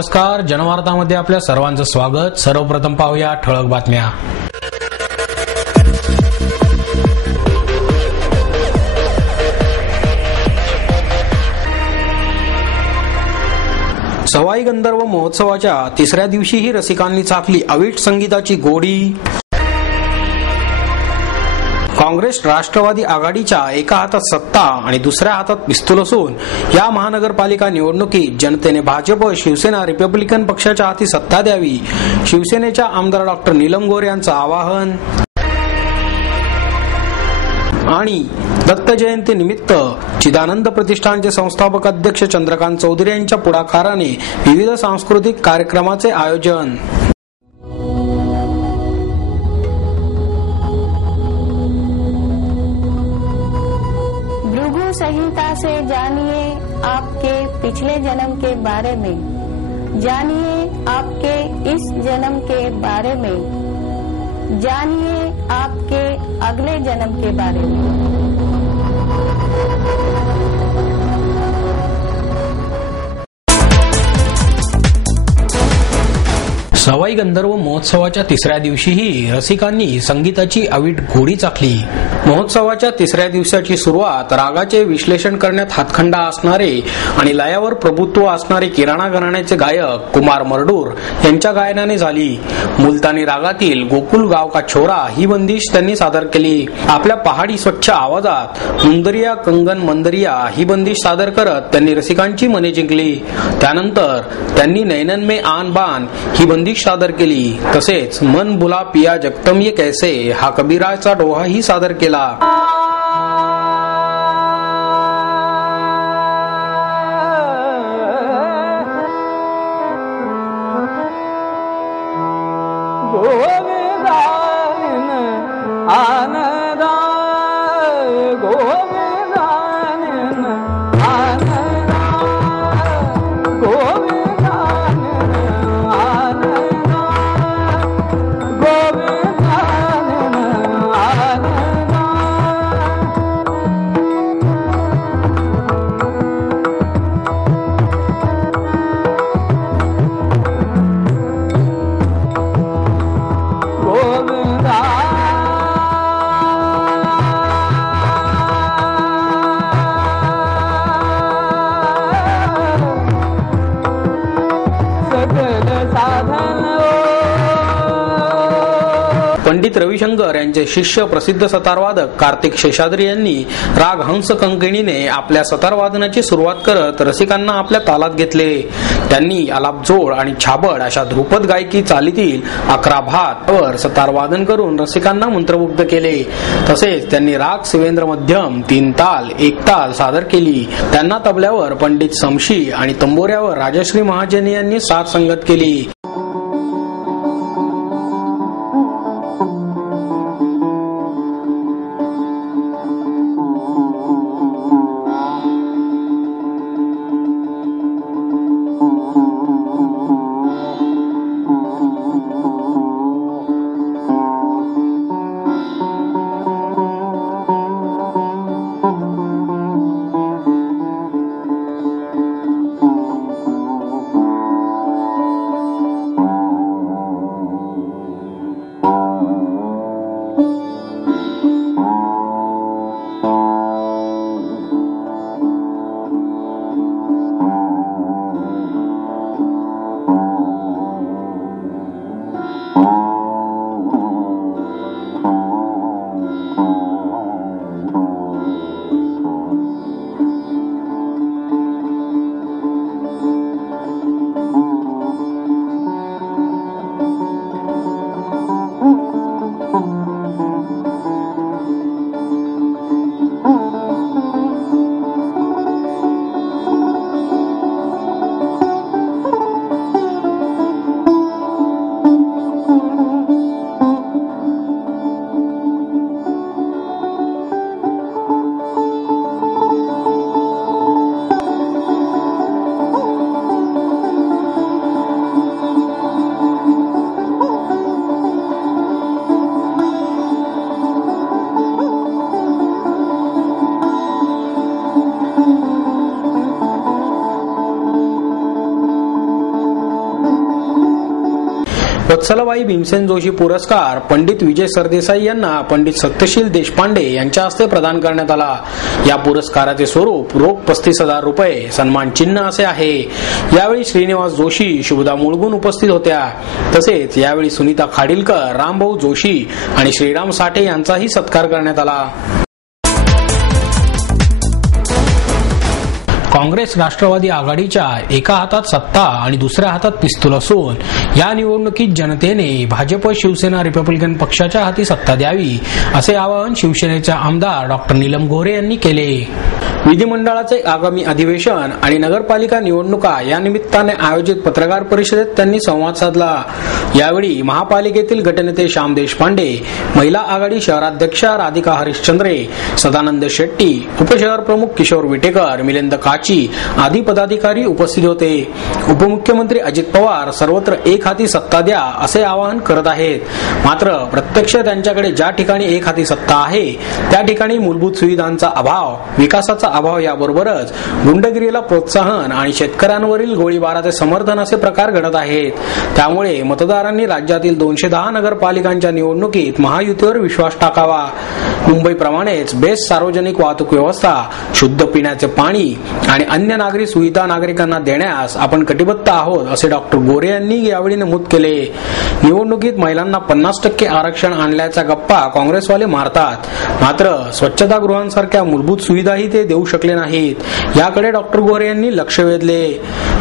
नमस्कार, जनवार्तामध्ये आपल्या सर्वांचं स्वागत। सर्वप्रथम पाहूया ठळक बातम्या। सवाई गंधर्व महोत्सवाच्या तिसऱ्या दिवशीही रसिकांनी चाखली अवीट संगीताची गोडी। काँग्रेस राष्ट्रवादी आघाडीच्या एका हातात सत्ता आणि दुसऱ्या हातात पिस्तूल असून या महानगरपालिका निवडणुकीत जनतेने भाजप, शिवसेना, रिपब्लिकन पक्षाच्या हाती सत्ता द्यावी, शिवसेनेच्या आमदार डॉक्टर नीलम गोऱ्हे यांचं आवाहन। आणि दत्त जयंती निमित्त चिदानंद प्रतिष्ठानचे संस्थापक अध्यक्ष चंद्रकांत चौधरी यांच्या पुढाकाराने विविध सांस्कृतिक कार्यक्रमाचे आयोजन। भृगु संहिता से जानिए आपके पिछले जन्म के बारे में, जानिए आपके इस जन्म के बारे में, जानिए आपके अगले जन्म के बारे में। सवाई गंधर्व महोत्सवाच्या तिसऱ्या दिवशीही रसिकांनी संगीताची अवीट गोडी चाखली। महोत्सवाच्या तिसऱ्या दिवसाची सुरुवात रागाचे विश्लेषण करण्यात हातखंडा असणारे आणि लयावर प्रभुत्व असणारे किराणा घराण्याचे गायक कुमार मरडूर यांच्या गायनाने झाली। मुलतानी रागातील गोकुल गाव का छोरा ही बंदिश त्यांनी सादर केली। आपल्या पहाडी स्वच्छ आवाजात मुंदरिया कंगन मंदरिया ही बंदिश सादर करत त्यांनी रसिकांची मने जिंकली। त्यानंतर त्यांनी नैनन में आन बान ही बंदिश सादर केली। तसेच मन बुला पिया जगतम ये कैसे हा कबीराचा डोहाही सादर केला। पंडित रविशंकर यांचे शिष्य प्रसिद्ध सतारवादक कार्तिक शेषाद्री यांनी राग हंस कंकिणीने आपल्या सतारवादनाची सुरुवात करत रसिकांना आपल्या तालात घेतले। त्यांनी आलापजोड आणि छाबड अशा ध्रुपद गायकी चालीतील 11 भातावर सतारवादन करून रसिकांना मंत्रमुग्ध केले। तसेच त्यांनी राग शिवेंद्र मध्यम 3 ताल 1 ताल सादर केली। त्यांना तबल्यावर पंडित समशी आणि तंबोऱ्यावर राजश्री महाजनी यांनी साथ संगत केली। वत्सलबाई भीमसेन जोशी पुरस्कार पंडित विजय सरदेसाई यांना पंडित सत्यशील देशपांडे यांच्या हस्ते प्रदान करण्यात आला. या पुरस्काराचे स्वरूप रोख 35,000 रुपये, सन्मान चिन्ह असे आहे. यावेळी श्रीनिवास जोशी, शुभदा मुळगुण उपस्थित होत्या. तसेच यावेळी सुनीता खाडिलकर, रामभाऊ जोशी आणि श्रीराम साठे यांचाही सत्कार करण्यात आला. काँग्रेस राष्ट्रवादी आघाडीच्या एका हातात सत्ता आणि दुसऱ्या हातात पिस्तूल असून या निवडणुकीत जनतेने भाजप, शिवसेना, रिपब्लिकन पक्षाच्या हाती सत्ता द्यावी असे आवाहन शिवसेनेचे आमदार डॉक्टर नीलम गोऱ्हे यांनी केले. विधिमंडळाचे आगामी अधिवेशन आणि नगरपालिका निवडणुका या निमित्ताने आयोजित पत्रकार परिषदेत त्यांनी संवाद साधला. यावेळी महापालिकेतील गटनेते श्याम देशपांडे, महिला आघाडी शहराध्यक्षा राधिका हरिश्चंद्रे, सदानंद शेट्टी, उपशहर प्रमुख किशोर विटेकर, मिलिंद काची आदी पदाधिकारी उपस्थित होते. उपमुख्यमंत्री अजित पवार सर्वत्र एक हाती सत्ता द्या असे आवाहन करत आहेत. मात्र प्रत्यक्ष त्यांच्याकडे ज्या ठिकाणी एक हाती सत्ता आहे त्या ठिकाणी मूलभूत सुविधांचा अभाव, विकासाचा अभाव याबरोबरच गुंडगिरीला प्रोत्साहन आणि शेतकऱ्यांवरील गोळीबाराचे समर्थन असे प्रकार घडत आहेत. त्यामुळे मतदारांनी राज्यातील 210 नगरपालिकांच्या निवडणुकीत महायुतीवर विश्वास टाकावा. मुंबईप्रमाणेच बेस्ट सार्वजनिक वाहतूक व्यवस्था, शुद्ध पिण्याचे पाणी आणि अन्य नागरी सुविधा नागरिकांना देण्यास आपण कटिबद्ध आहोत असे डॉक्टर गोरे यांनी यावेळी नमूद केले. निवडणुकीत महिलांना 50% आरक्षण आणल्याचा गप्पा काँग्रेसवाले मारतात. मात्र स्वच्छतागृहांसारख्या मूलभूत सुविधाही ते देऊ शकले नाहीत. याकडे डॉक्टर गोरे यांनी लक्ष वेधले.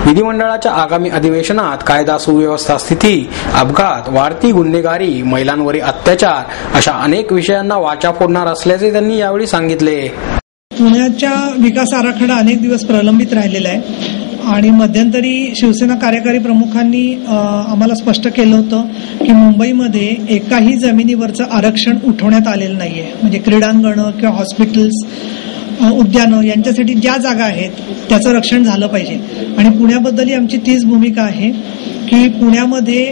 विधिमंडळाच्या आगामी अधिवेशनात कायदा सुव्यवस्था स्थिती, अपघात, वाढती गुन्हेगारी, महिलांवरील अत्याचार अशा अनेक विषयांना वाचा फोडणार असल्याचे त्यांनी यावेळी सांगितले. पुण्याच्या विकास आराखडा अनेक दिवस प्रलंबित राहिलेला आहे आणि मध्यंतरी शिवसेना कार्यकारी प्रमुखांनी आम्हाला स्पष्ट केलं होतं की मुंबईमध्ये एकाही जमिनीवरचं आरक्षण उठवण्यात आलेलं नाहीये. म्हणजे क्रीडांगणं किंवा हॉस्पिटल्स, उद्यानं यांच्यासाठी ज्या जागा आहेत त्याचं रक्षण झालं पाहिजे. आणि पुण्याबद्दल आमची तीच भूमिका आहे की पुण्यामध्ये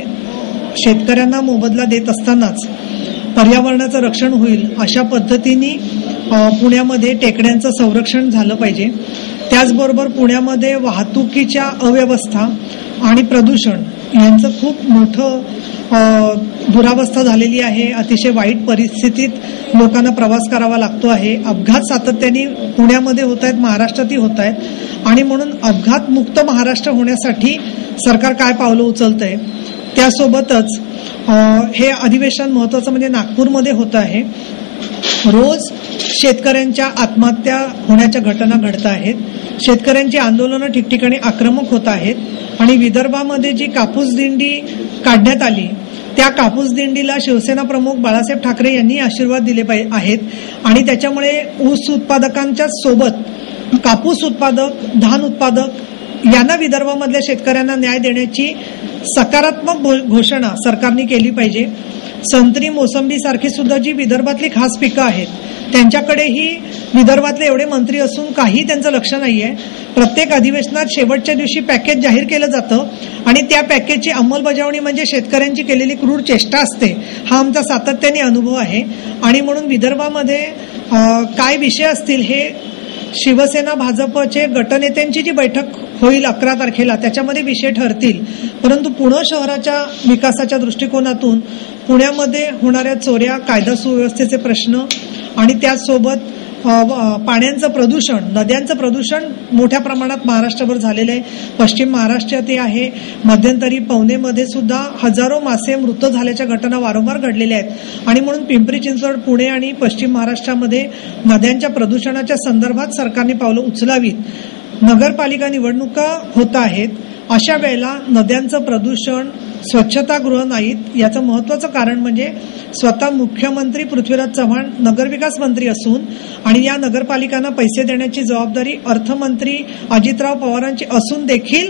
शेतकऱ्यांना मोबदला देत असतानाच पर्यावरणाचं रक्षण होईल अशा पद्धतीने पुण्यामध्ये टेकड्यांचं संरक्षण झालं पाहिजे. त्याचबरोबर पुण्यामध्ये वाहतुकीच्या अव्यवस्था आणि प्रदूषण यांचं खूप मोठं दुरावस्था झालेली आहे. अतिशय वाईट परिस्थितीत लोकांना प्रवास करावा लागतो आहे. अपघात सातत्याने पुण्यामध्ये होत आहेत, महाराष्ट्रातही होत आहेत. आणि म्हणून अपघात मुक्त महाराष्ट्र होण्यासाठी सरकार काय पावलं उचलतंय. त्यासोबतच हे अधिवेशन महत्वाचं म्हणजे नागपूरमध्ये होत आहे. रोज शेतकऱ्यांच्या आत्महत्या होण्याच्या घटना घडत आहेत. शेतकऱ्यांची आंदोलनं ठिकठिकाणी आक्रमक होत आहेत. आणि विदर्भामध्ये जी कापूस दिंडी काढण्यात आली त्या कापूस दिंडीला शिवसेना प्रमुख बाळासाहेब ठाकरे यांनी आशीर्वाद दिले आहेत. आणि त्याच्यामुळे ऊस उत्पादकांच्या सोबत कापूस उत्पादक, धान उत्पादक यांना विदर्भामधल्या शेतकऱ्यांना न्याय देण्याची सकारात्मक घोषणा सरकारने केली पाहिजे. संत्री, मोसंबी सारखी सुद्धा जी विदर्भातली खास पिकं आहेत त्यांच्याकडेही विदर्भातले एवढे मंत्री असून काही त्यांचं लक्ष नाहीये. प्रत्येक अधिवेशनात शेवटच्या दिवशी पॅकेज जाहीर केलं जातं आणि त्या पॅकेजची अंमलबजावणी म्हणजे शेतकऱ्यांची केलेली क्रूर चेष्टा असते. हा आमचा सातत्याने अनुभव आहे. आणि म्हणून विदर्भामध्ये काय विषय असतील हे शिवसेना भाजपचे गटनेत्यांची जी बैठक होईल 11 तारखेला त्याच्यामध्ये विषय ठरतील. परंतु पुणे शहराच्या विकासाच्या दृष्टिकोनातून पुण्यामध्ये होणाऱ्या चोऱ्या, कायदा सुव्यवस्थेचे प्रश्न आणि त्याचसोबत पाण्याचं प्रदूषण, नद्यांचं प्रदूषण मोठ्या प्रमाणात महाराष्ट्रभर झालेलं आहे. पश्चिम महाराष्ट्रात आहे. मध्यंतरी पवनेमध्ये सुद्धा हजारो मासे मृत झाल्याच्या घटना वारंवार घडलेल्या आहेत. आणि म्हणून पिंपरी चिंचवड, पुणे आणि पश्चिम महाराष्ट्रामध्ये नद्यांच्या प्रदूषणाच्या संदर्भात सरकारने पावलं उचलावीत. नगरपालिका निवडणुका होत आहेत. अशा वेळेला नद्यांचं प्रदूषण, स्वच्छतागृह नाहीत याचं महत्वाचं कारण म्हणजे स्वतः मुख्यमंत्री पृथ्वीराज चव्हाण नगरविकास मंत्री असून आणि या नगरपालिकांना पैसे देण्याची जबाबदारी अर्थमंत्री अजितराव पवारांची असून देखील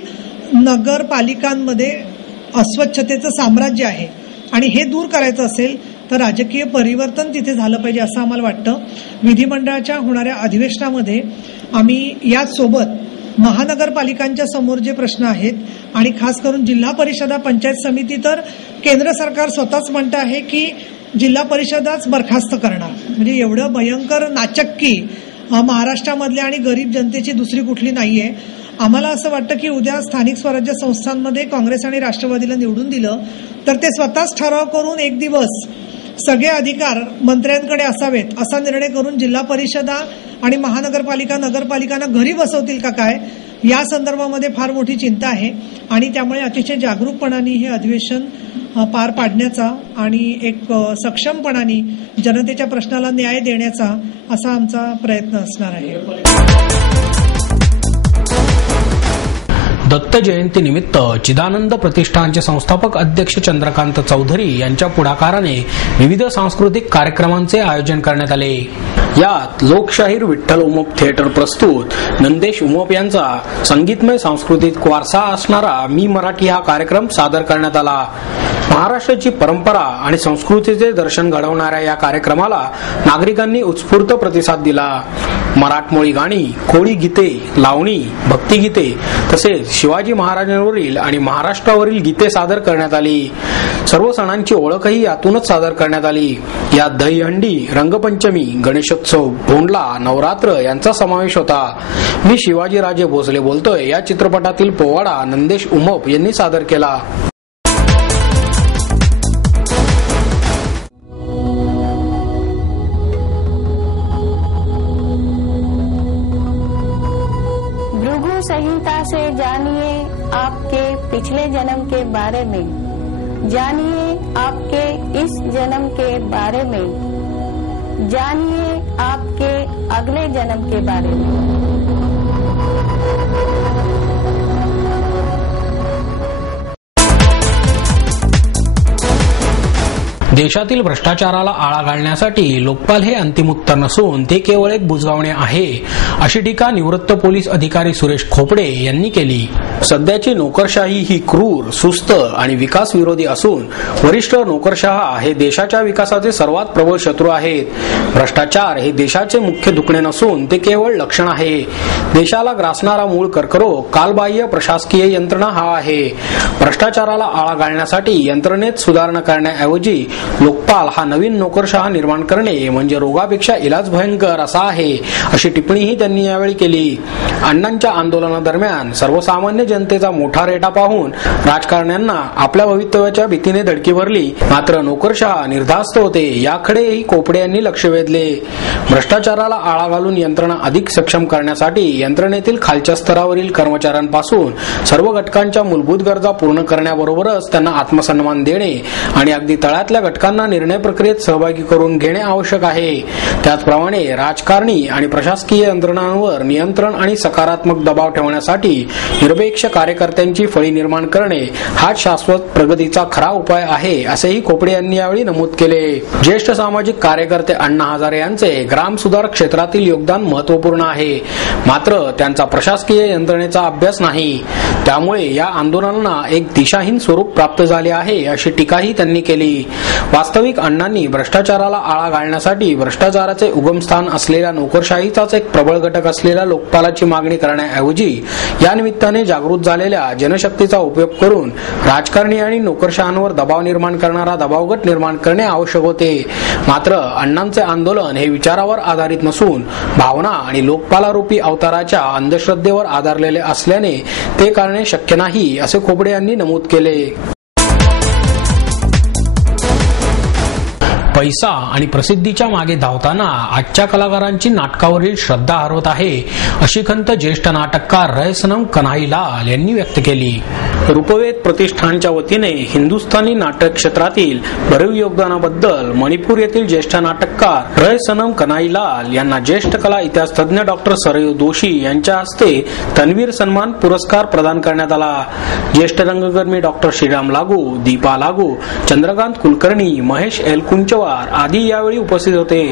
नगरपालिकांमध्ये अस्वच्छतेचं साम्राज्य आहे. आणि हे दूर करायचं असेल तर राजकीय परिवर्तन तिथे झालं पाहिजे असं आम्हाला वाटतं. विधिमंडळाच्या होणाऱ्या अधिवेशनामध्ये आम्ही याचसोबत महानगरपालिकांच्या समोर जे प्रश्न आहेत आणि खास करून जिल्हा परिषदा, पंचायत समिती तर केंद्र सरकार स्वतःच म्हणतं आहे की जिल्हा परिषदाच बरखास्त करणार. म्हणजे एवढं भयंकर नाचक्की महाराष्ट्रामधल्या आणि गरीब जनतेची दुसरी कुठली नाहीये. आम्हाला असं वाटतं की उद्या स्थानिक स्वराज्य संस्थांमध्ये काँग्रेस आणि राष्ट्रवादीला निवडून दिलं तर ते स्वतःच ठराव करून एक दिवस सगळे अधिकार मंत्र्यांकडे असावेत असा निर्णय करून जिल्हा परिषदा आणि महानगरपालिका नगरपालिकांना घरी बसवतील का काय या संदर्भामध्ये फार मोठी चिंता आहे आणि त्यामुळे अतिशय जागरूकपणाने हे अधिवेशन पार पाडण्याचा आणि एक सक्षमपणाने जनतेच्या प्रश्नाला न्याय देण्याचा असा आमचा प्रयत्न असणार आहे. दत्त जयंतीनिमित्त चिदानंद प्रतिष्ठानचे संस्थापक अध्यक्ष चंद्रकांत चौधरी यांच्या पुढाकाराने विविध सांस्कृतिक कार्यक्रमांचे आयोजन करण्यात आले. यात लोकशाहीर विठ्ठल उमप थिएटर प्रस्तुत नंदेश उमप यांचा संगीतमय सांस्कृतिक वारसा असणारा मी मराठी हा कार्यक्रम सादर करण्यात आला. महाराष्ट्राची परंपरा आणि संस्कृतीचे दर्शन घडवणाऱ्या या कार्यक्रमाला नागरिकांनी उत्स्फूर्त प्रतिसाद दिला. मराठमोळी गाणी, कोळी गीते, लावणी, भक्तिगीते तसेच शिवाजी महाराजांवरील आणि महाराष्ट्रावरील गीते सादर करण्यात आली. सर्व सणांची ओळखही यातूनच सादर करण्यात आली. यात दहीहंडी, रंगपंचमी, गणेशोत्सव, भोंडला, नवरात्र यांचा समावेश होता. मी शिवाजी राजे भोसले बोलतोय या चित्रपटातील पोवाडा नंदेश उमप यांनी सादर केला. संहिता से जानिए आपके पिछले जन्म के बारे में, जानिए आपके इस जन्म के बारे में, जानिए आपके अगले जन्म के बारे में. देशातील भ्रष्टाचाराला आळा घालण्यासाठी लोकपाल हे अंतिम उत्तर नसून ते केवळ एक बुजगावणे आहे अशी टीका निवृत्त पोलीस अधिकारी सुरेश खोपडे यांनी केली. सध्याची नोकरशाही ही क्रूर, सुस्त आणि विकास विरोधी असून वरिष्ठ नोकरशहा हे देशाच्या विकासाचे सर्वात प्रबळ शत्रू आहेत. भ्रष्टाचार हे देशाचे मुख्य दुखणे नसून ते केवळ लक्षण आहे. देशाला ग्रासणारा मूळ कर्करोग कालबाह्य प्रशासकीय यंत्रणा हा आहे. भ्रष्टाचाराला आळा घालण्यासाठी यंत्रणेत सुधारणा करण्याऐवजी लोकपाल हा नवीन नोकरशहा निर्माण करणे म्हणजे रोगापेक्षा इलाज भयंकर असा आहे अशी टिप्पणीही त्यांनी यावेळी केली. अण्णांच्या आंदोलनादरम्यान सर्वसामान्य जनतेचा मोठा रेटा पाहून राजकारण्यांना आपल्या भवितव्याच्या भीतीने धडकी भरली, मात्र नोकरशहा निर्धास्त होते याकडेही खोपडे यांनी लक्ष वेधले. भ्रष्टाचाराला आळा घालून यंत्रणा अधिक सक्षम करण्यासाठी यंत्रणेतील खालच्या स्तरावरील कर्मचाऱ्यांपासून सर्व घटकांच्या मूलभूत गरजा पूर्ण करण्याबरोबरच त्यांना आत्मसन्मान देणे आणि अगदी तळातल्या घटकांना निर्णय प्रक्रियेत सहभागी करून घेणे आवश्यक आहे. त्याचप्रमाणे राजकारणी आणि प्रशासकीय यंत्रणांवर नियंत्रण आणि सकारात्मक दबाव ठेवण्यासाठी निरपेक्ष कार्यकर्त्यांची फळी निर्माण करणे हाच शाश्वत प्रगतीचा खरा उपाय आहे असेही खोपडे यांनी यावेळी नमूद केले. ज्येष्ठ सामाजिक कार्यकर्ते अण्णा हजारे यांचे ग्राम सुधार क्षेत्रातील योगदान महत्वपूर्ण आहे, मात्र त्यांचा प्रशासकीय यंत्रणेचा अभ्यास नाही. त्यामुळे या आंदोलनांना एक दिशाहीन स्वरूप प्राप्त झाले आहे अशी टीकाही त्यांनी केली. वास्तविक अण्णांनी भ्रष्टाचाराला आळा घालण्यासाठी भ्रष्टाचाराचे उगमस्थान असलेल्या नोकरशाहीचाच एक प्रबळ घटक असलेल्या लोकपालाची मागणी करण्याऐवजी या निमित्ताने जागृत झालेल्या जनशक्तीचा उपयोग करून राजकारणी आणि नोकरशहांवर दबाव निर्माण करणारा दबावगट निर्माण करणे आवश्यक होते. मात्र अण्णांचे आंदोलन हे विचारावर आधारित नसून भावना आणि लोकपालारूपी अवताराच्या अंधश्रद्धेवर आधारलेले असल्याने ते करणे शक्य नाही असे खोपडे यांनी नमूद केले. पैसा आणि प्रसिद्धीच्या मागे धावताना आजच्या कलाकारांची नाटकावरील श्रद्धा हरवत आहे अशी खंत ज्येष्ठ नाटककार रयसनम कन्हाईलाल यांनी व्यक्त केली. रूपवेद प्रतिष्ठानच्या वतीने हिंदुस्थानी नाटक क्षेत्रातील भरीव योगदानाबद्दल मणिपूर येथील ज्येष्ठ नाटककार रयसनम कन्हाईलाल यांना ज्येष्ठ कला इतिहास तज्ञ डॉक्टर सरयू दोशी यांच्या हस्ते तन्वीर सन्मान पुरस्कार प्रदान करण्यात आला. ज्येष्ठ रंगकर्मी डॉक्टर श्रीराम लागू, दीपा लागू, चंद्रकांत कुलकर्णी, महेश एलकुंचवार आदी यावेळी उपस्थित होते.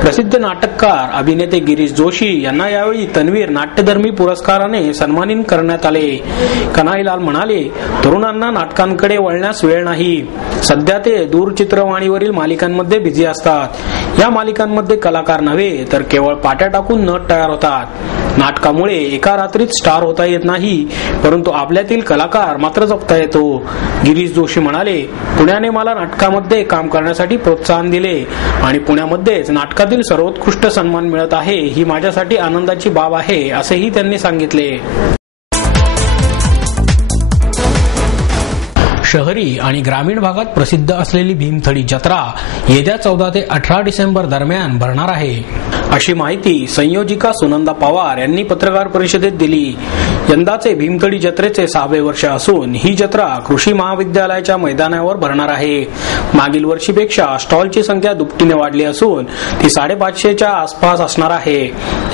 प्रसिद्ध नाटककार अभिनेते गिरीश जोशी यांना यावेळी तन्वीर नाट्यधर्मी पुरस्काराने सन्मानित करण्यात आले. कन्हाईलाल म्हणाले, तरुणांना नाटकांकडे वळण्यास वेळ नाही. सध्या ते दूरचित्रवाणीवरील मालिकांमध्ये बिझी असतात. या मालिकांमध्ये कलाकार नव्हे तर केवळ पाट्या टाकून नट तयार होतात. नाटकामुळे एका रात्रीत स्टार होता येत नाही, परंतु आपल्यातील कलाकार मात्र जपता येतो. गिरीश जोशी म्हणाले, पुण्याने मला नाटकामध्ये काम करण्यासाठी प्रोत्साहन दिले आणि पुण्यामध्येच नाटकातील सर्वोत्कृष्ट सन्मान मिळत आहे ही माझ्यासाठी आनंदाची बाब आहे असेही त्यांनी सांगितले. शहरी आणि ग्रामीण भागात प्रसिद्ध असलेली भीमथडी जत्रा येत्या 14 ते 18 डिसेंबर दरम्यान भरणार आहे, अशी माहिती संयोजिका सुनंदा पवार यांनी पत्रकार परिषदेत दिली. यंदाचे भीमथडी जत्रेचे 6वे वर्ष असून ही जत्रा कृषी महाविद्यालयाच्या मैदानावर भरणार आहे. मागील वर्षीपेक्षा स्टॉलची संख्या दुपटीने वाढली असून ती 550च्या आसपास असणार आहे.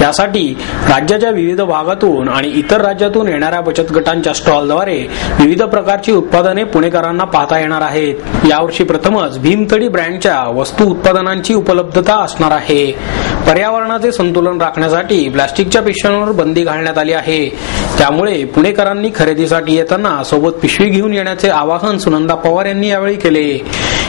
यासाठी राज्याच्या विविध भागातून आणि इतर राज्यातून येणाऱ्या बचत गटांच्या स्टॉलद्वारे विविध प्रकारची उत्पादने पुणेकरांना पाहता येणार आहेत. यावर्षी प्रथमच भीमथडी ब्रँडच्या वस्तू उत्पादनांची उपलब्धता असणार आहे. पर्यावरणाचे संतुलन राखण्यासाठी प्लास्टिकच्या पिशव्यांवर बंदी घालण्यात आली आहे. त्यामुळे पुणेकरांनी खरेदीसाठी येताना सोबत पिशवी घेऊन येण्याचे आवाहन सुनंदा पवार यांनी यावेळी केले.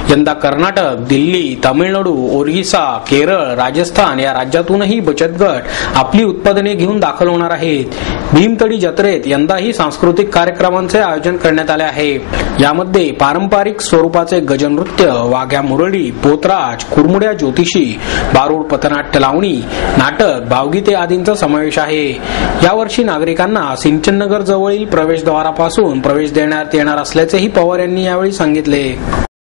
यंदा कर्नाटक, दिल्ली, तामिळनाडू, ओरिसा, केरळ, राजस्थान या राज्यातूनही बचत गट आपली उत्पादने घेऊन दाखल होणार आहेत. भीमथडी जत्रेत यंदाही सांस्कृतिक कार्यक्रमांचे आयोजन करण्यात आले आहे. यामध्ये पारंपरिक स्वरूपाचे गजनृत्य, वाघ्या मुरळी, पोतराज, कुरमुड्या ज्योतिषी, बारूड पथनाट्य लावणी, नाटक, भावगीते आदींचा समावेश आहे. यावर्षी नागरिकांना सिंचननगर जवळील प्रवेशद्वारापासून प्रवेश देण्यात येणार असल्याचेही पवार यांनी यावेळी सांगितले.